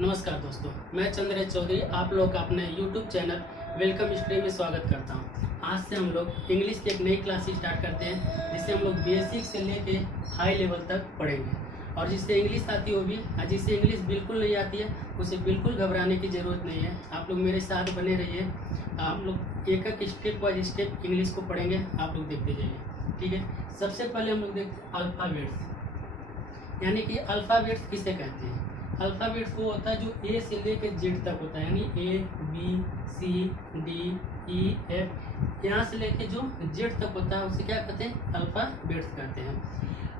नमस्कार दोस्तों, मैं चंद्रेश चौधरी आप लोग का अपने YouTube चैनल वेलकम स्टडी में स्वागत करता हूं। आज से हम लोग इंग्लिश की एक नई क्लास स्टार्ट करते हैं जिससे हम लोग बेसिक से लेके हाई लेवल तक पढ़ेंगे। और जिससे इंग्लिश आती हो भी और जिससे इंग्लिश बिल्कुल नहीं आती है उसे बिल्कुल घबराने की ज़रूरत नहीं है। आप लोग मेरे साथ बने रहिए। हम लोग एक एक स्टेप बाय स्टेप इंग्लिश को पढ़ेंगे, आप लोग देखते जाइए। ठीक है, सबसे पहले हम लोग देखते हैं अल्फ़ाबेट्स, यानी कि अल्फ़ाबेट्स किसे कहते हैं। अल्फ़ाबेट्स वो होता है जो ए से लेकर जेड तक होता है, यानी A B C D E F, यहाँ से लेके जो जेड तक होता है उसे क्या कहते हैं, अल्फ़ाबेट्स कहते हैं।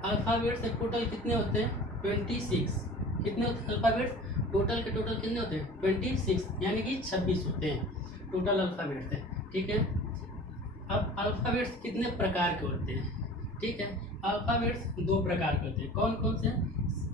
अल्फ़ाबेट्स टोटल कितने होते हैं, 26। कितने होते हैं अल्फ़ाबेट्स, टोटल के टोटल कितने होते हैं, 26, यानी कि 26 होते हैं टोटल अल्फ़ाबेट्स है। ठीक है, अब अल्फ़ाबेट्स कितने प्रकार के होते हैं। ठीक है, अल्फ़ाबेट्स दो प्रकार के होते हैं। कौन कौन से,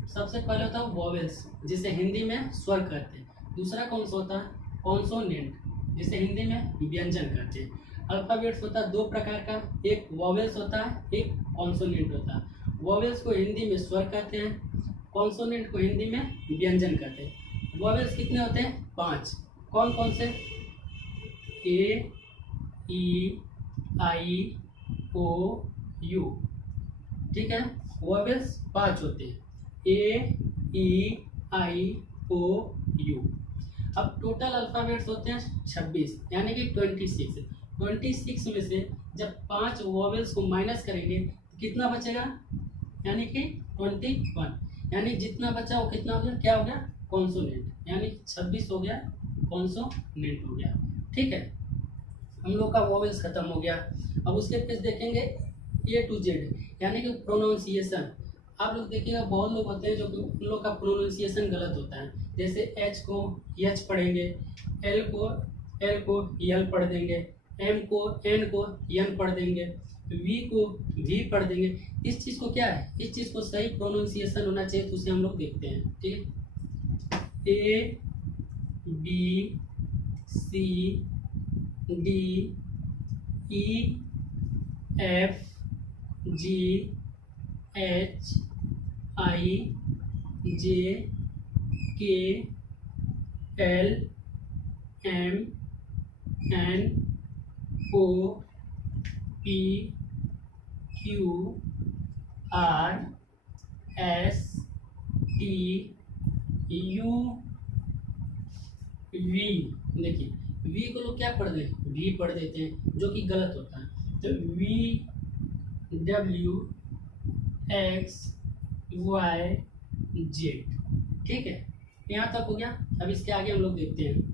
सबसे पहले होता है वॉवेल्स जिसे हिंदी में स्वर कहते हैं। दूसरा कौन सा होता है, कॉन्सोनेंट जिसे हिंदी में व्यंजन कहते हैं। अल्फ़ाबेट्स होता है दो प्रकार का, एक वॉवेल्स होता है, एक कॉन्सोनेंट होता है। वॉवेल्स को हिंदी में स्वर कहते हैं, कॉन्सोनेंट को हिंदी में व्यंजन कहते हैं। वॉवेल्स कितने होते हैं, 5। कौन कौन से, ए ई आई ओ यू। ठीक है, वॉवेल्स 5 होते हैं, ए ई आई ओ यू। अब टोटल अल्फ़ाबेट्स होते हैं 26, यानी कि 26। 26 में से जब 5 वॉवेल्स को माइनस करेंगे तो कितना बचेगा, यानी कि 21। यानी जितना बचा वो कितना हो गया, क्या हो गया, कॉन्सोनेंट, यानी 26 हो गया, कॉन्सोनेंट हो गया। ठीक है, हम लोग का वॉवेल्स खत्म हो गया। अब उसके पेज देखेंगे ए टू जेड, यानी कि प्रोनाउंसिएशन। आप लोग देखिएगा बहुत लोग होते हैं जो कि उन लोग का प्रोनाउंसिएशन गलत होता है। जैसे एच को एच पढ़ेंगे, एल को यल पढ़ देंगे, एम को एन को यन पढ़ देंगे, वी को वी पढ़ देंगे। इस चीज़ को क्या है, इस चीज़ को सही प्रोनाउंसिएशन होना चाहिए, तो उसे हम लोग देखते हैं। ठीक है, A B C D E F G H I J K L M N O P Q R S T U V. देखिए वी को लोग क्या पढ़ देते हैं, वी पढ़ देते हैं, जो कि गलत होता है। तो V W X Y Z. ठीक है, यहाँ तक हो गया। अब इसके आगे हम लोग देखते हैं।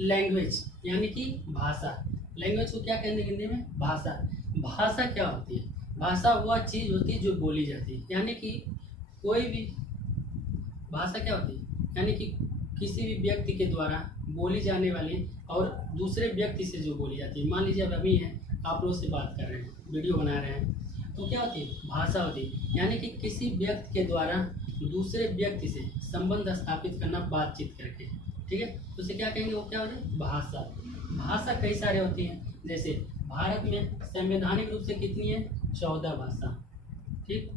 लैंग्वेज यानी कि भाषा। लैंग्वेज को क्या कहते हैं हिंदी में, भाषा। भाषा क्या होती है, भाषा वह चीज़ होती है जो बोली जाती है, यानी कि कोई भी भाषा क्या होती है, यानी कि किसी भी व्यक्ति के द्वारा बोली जाने वाली और दूसरे व्यक्ति से जो बोली जाती है। मान लीजिए अब अभी हैं, आप लोग से बात कर रहे हैं, वीडियो बना रहे हैं, तो क्या होती है, भाषा होती है। यानी कि किसी व्यक्ति के द्वारा दूसरे व्यक्ति से संबंध स्थापित करना बातचीत करके। ठीक है, तो उसे क्या कहेंगे, वो क्या हो जाए, भाषा। भाषा कई सारे होती हैं, जैसे भारत में संवैधानिक रूप से कितनी है, 14 भाषा। ठीक,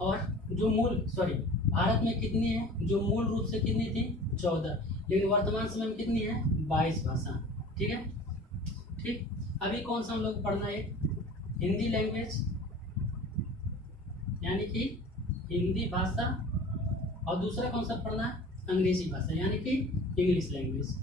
और जो भारत में कितनी है, जो मूल रूप से कितनी थी, 14, लेकिन वर्तमान समय में कितनी है, 22 भाषा। ठीक है, ठीक। अभी कौन सा हम लोग पढ़ना है, हिंदी लैंग्वेज, यानी कि हिंदी भाषा, और दूसरा कौन सा पढ़ना है, अंग्रेजी भाषा, यानी कि इंग्लिश लैंग्वेज।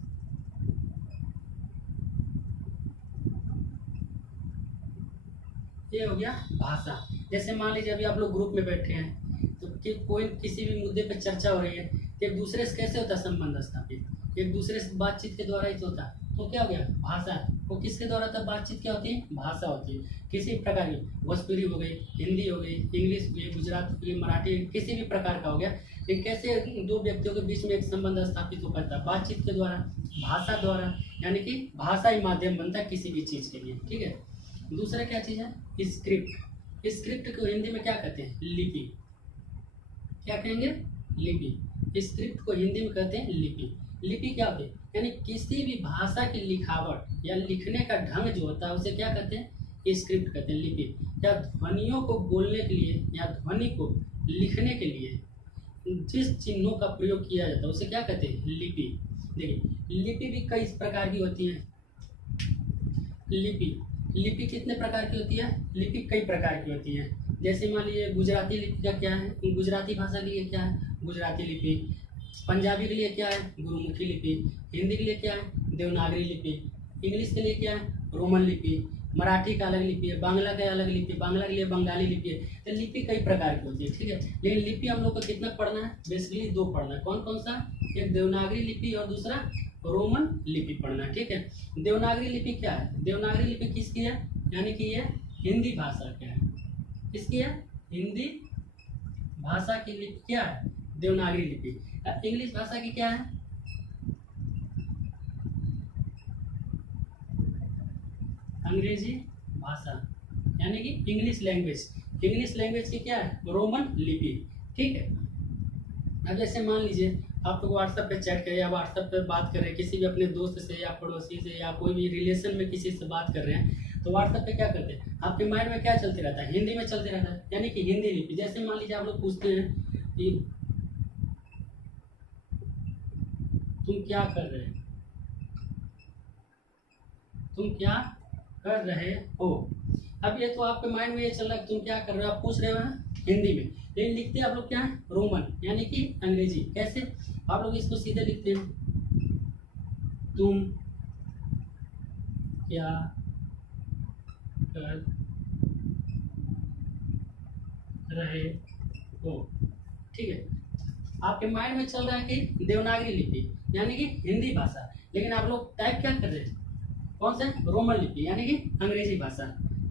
ये हो गया भाषा। जैसे मान लीजिए अभी आप लोग ग्रुप में बैठे हैं, तो कि कोई किसी भी मुद्दे पर चर्चा हो रही है, तो एक दूसरे से कैसे होता है संबंध स्थापित, एक दूसरे से बातचीत के द्वारा ही तो होता है। तो क्या हो गया, भाषा। वो किसके द्वारा तब बातचीत क्या होती है, भाषा होती है। किसी प्रकार की भोजपुरी हो गई, हिंदी हो गई, इंग्लिश हो गई, गुजराती हो गई, मराठी, किसी भी प्रकार का हो गया, लेकिन कैसे दो व्यक्तियों के बीच में एक संबंध स्थापित हो पाता है, बातचीत के द्वारा, भाषा द्वारा, यानी कि भाषा ही माध्यम बनता है किसी भी चीज़ के लिए। ठीक है, दूसरा क्या चीज़ है, स्क्रिप्ट। स्क्रिप्ट को हिंदी में क्या कहते हैं, लिपि। क्या कहेंगे? लिपि। स्क्रिप्ट को हिंदी में कहते हैं लिपि। लिपि क्या होती है? यानी किसी भी भाषा की लिखावट या लिखने का ढंग जो होता है उसे क्या कहते हैं? स्क्रिप्ट कहते हैं, लिपि। या ध्वनियों को बोलने के लिए या ध्वनि को लिखने के लिए जिस चिन्हों का प्रयोग किया जाता है उसे क्या कहते हैं? लिपि। देखिए लिपि भी कई प्रकार की होती है। लिपि लिपि कितने प्रकार की होती है? लिपि कई प्रकार की होती है। जैसे मान लीजिए गुजराती लिपि का क्या है? गुजराती भाषा के लिए क्या है? गुजराती लिपि। पंजाबी के लिए क्या है? गुरुमुखी लिपि। हिंदी के लिए क्या है? देवनागरी लिपि। इंग्लिश के लिए क्या है? रोमन लिपि। मराठी का अलग लिपि है, बांग्ला का अलग लिपि, बांग्ला के लिए बंगाली लिपि है। तो लिपि कई प्रकार की होती है, ठीक है। लेकिन लिपि हम लोग को कितना पढ़ना है? बेसिकली 2 पढ़ना है। कौन कौन सा? एक देवनागरी लिपि और दूसरा रोमन लिपि पढ़ना है, ठीक है। देवनागरी लिपि क्या है? देवनागरी लिपि किसकी है? यानी कि ये हिंदी भाषा क्या है? किसकी है? हिंदी भाषा की लिपि क्या है? देवनागरी लिपि। इंग्लिश भाषा की क्या है? अंग्रेजी भाषा, यानी कि इंग्लिश लैंग्वेज। इंग्लिश लैंग्वेज की क्या है? रोमन लिपि, ठीक है। अब जैसे मान लीजिए आप लोग व्हाट्सएप पे चैट करें या व्हाट्सएप पे बात कर रहे हैं किसी भी अपने दोस्त से या पड़ोसी से या कोई भी रिलेशन में किसी से बात कर रहे हैं, तो व्हाट्सएप पे क्या करते हैं? आपके माइंड में क्या चलते रहता है? हिंदी में चलते रहता है, यानी कि हिंदी लिपि। जैसे मान लीजिए आप लोग पूछते हैं कि तुम क्या कर रहे हो, तुम क्या कर रहे हो। अब ये तो आपके माइंड में ये चल रहा है तुम क्या कर रहे हो, आप पूछ रहे हो ना हिंदी में, लेकिन लिखते हैं आप लोग क्या है? रोमन, यानी कि अंग्रेजी। कैसे? आप लोग इसको सीधे लिखते हैं, तुम क्या कर रहे हो, ठीक है। आपके माइंड में चल रहा है कि देवनागरी लिपि यानी कि हिंदी भाषा, लेकिन आप लोग टाइप क्या कर रहे हैं? कौन सा? रोमन लिपि, यानी कि अंग्रेजी भाषा,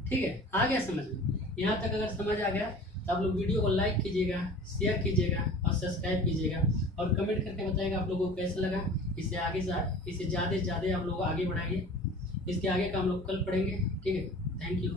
ठीक है। आ गया समझ में? यहाँ तक अगर समझ आ गया तो आप लोग वीडियो को लाइक कीजिएगा, शेयर कीजिएगा और सब्सक्राइब कीजिएगा और कमेंट करके बताइएगा आप लोगों को कैसा लगा। इसे आगे इसे ज़्यादा से ज़्यादा आप लोग आगे बढ़ाइए। इसके आगे का हम लोग कल पढ़ेंगे, ठीक है। Thank you.